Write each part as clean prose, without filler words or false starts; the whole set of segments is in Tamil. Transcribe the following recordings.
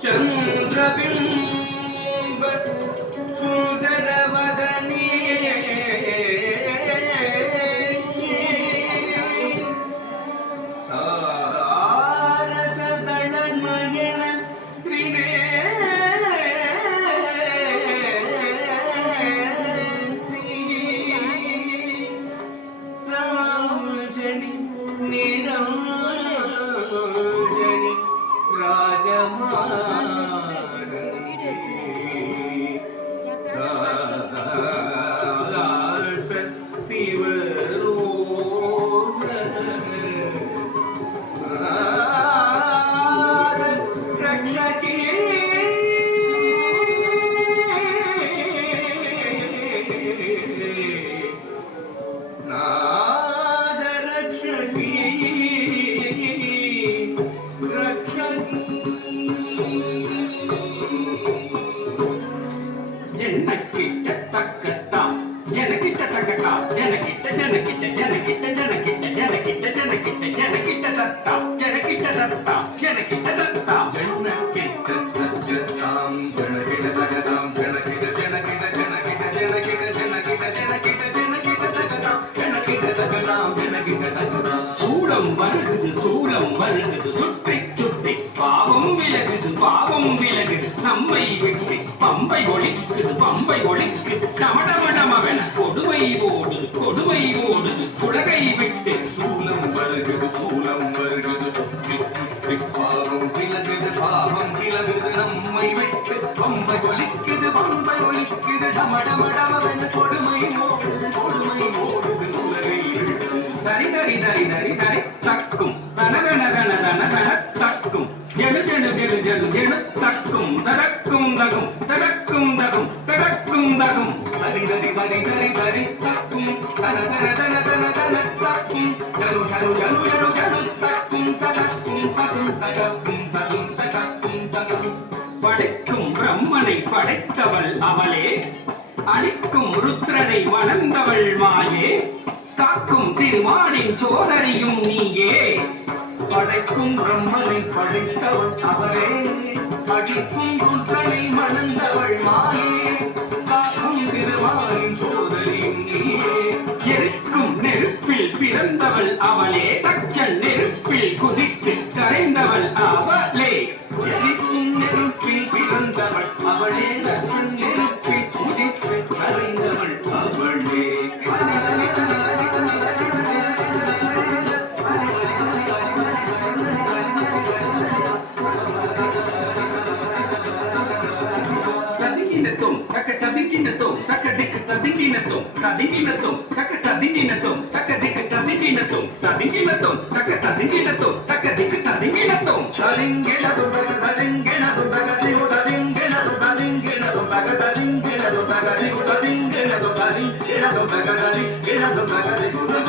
चंद्रबिंब सुंदरवदने सारसदलनयन त्रिनेत्री रामजनि निरंजनि சூலம் வருகுது சூலம் வருகுது சுற்றி சுற்றி பாவம் விலகுது பாவம் விலகுது நம்மை விட்டு பம்பை ஒழிக்குது பம்பை ஒழிக்குது டமடமடமவன கொடுமை ஓடுது கொடுமை ஓடுது உலகை விட்டு சூலம் வருகுது சுற்றி சுற்றி பாவம் விலகுது பாவம் விலகுது நம்மை விட்டு பம்பை ஒழிக்குது டமடமடமவன கொடுமை ஓடுது உலகை விட்டு தரி தரி தரி தரி தரி தக்கும் தனகன கன தன கன தக்கும் ஜெனு ஜெனு ஜெனு ஜெனு ஜெனு தக்கும் தடக்கும் தகும் தடக்கும் தகும் தடக்கும் தகும் தரி தரி தரி தரி தரி தக்கும் தன தன தன தன தன தக்கும் ஜனு ஜனு ஜனு ஜனு ஜனு தக்கும் தடக்கும் தகும் தடக்கும் தகும் தடக்கும் தகும் படைக்கும் பிரம்மனை படைத்தவள் அவளே அழிக்கும் ருத்ரனை மணந்தவள் மாயே காக்கும் திருமாலின் சோதரியும் நீயே படைக்கும் பிரம்மனை படைத்தவள் அவரே அழிக்கும் ருத்ரனை மணந்தவள் மாயே காக்கும் திருமாலின் சோதரியும் நீயே எரிக்கும் நெருப்பில் பிறந்தவள் அவளே தச்சன் நெருப்பில் குதித்து கரைந்தவள் அவளே எரிக்கும் நெருப்பில் பிறந்தவள் அவளே தச்சன் நெருப்பில் குதித்து கரைந்தவள் அவளே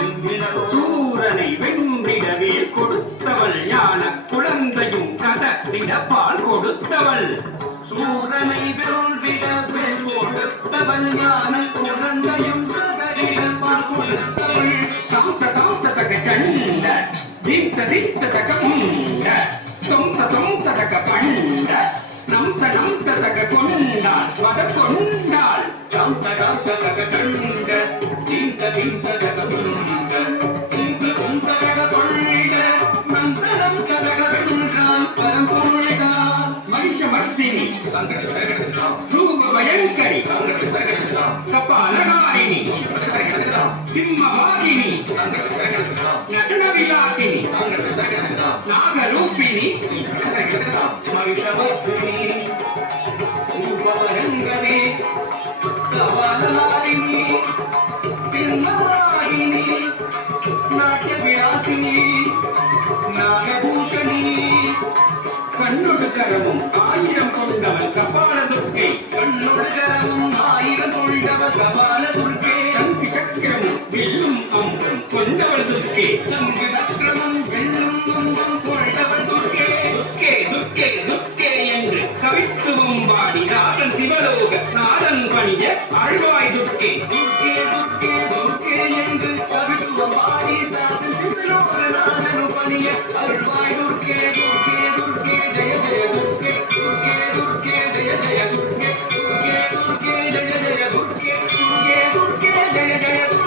சூரனை வென்றிடவே கொடுத்தவள் ஞான குழந்தையும் கதறிட பால் கொடுத்தவள் சூரனை வென்றிடவே கொடுத்தவள் ஞான குழந்தையும் கதறிட பால் கொடுத்தவள் சாந்த சாந்த தக சண்ட தித்த தித்த தக முண்ட தொந்த தொந்த தக பண்ட நம்த நம்த தக கொண்டாள் வத கொண்டாள் காந்த காந்த தக கண்ட திந்த திந்த தக முண்ட திந்த தொந்த தக கொண்ட நம்த நம்த தக வென்றாள் பரம்பொருளாள் மகிஷ மர்த்தினி ரூப பயங்கரி கபாலகாரிணி சிம்மவாகினி நடன விலாசினி நாகரூபிணி மகிஷமர்த்தினி ரூபவரங்கனே கபாலகாரிணி சிம்மவாகினி நாட்ய விலாசினி நாகபூஷணி கண்ணொடு கரமும் ஆயிரம் கொண்டவள் கபால துர்க்கை கண்ணொடு கரமும் ஆயிரம் கொண்டவள் கபால துர்க்கை சங்கு சக்கரமும் வெல்லும் அம்பும் கொண்டவள் துர்க்கை சங்கு சக்கரமும் வெல்லும் அம்பும் கொண்டவள் துர்க்கை துர்க்கே துர்க்கே துர்க்கே என்று கவித்துவம் பாடி நாதன் சிவலோக நாதன் பணிய ஆழ்வாய் துர்க்கை துர்க்கே துர்க்கே துர்க்கே என்று கவித்துவம் பாடி நாதன் சிவலோக நாதன் பணிய ஆழ்வாய் துர்க்கே துர்க்கே துர்க்கே ஜெய ஜெய துர்க்கே துர்க்கே துர்க்கே துர்க்கே ஜெய ஜெய துர்க்கே துர்க்கே துர்க்கே ஜெய ஜெய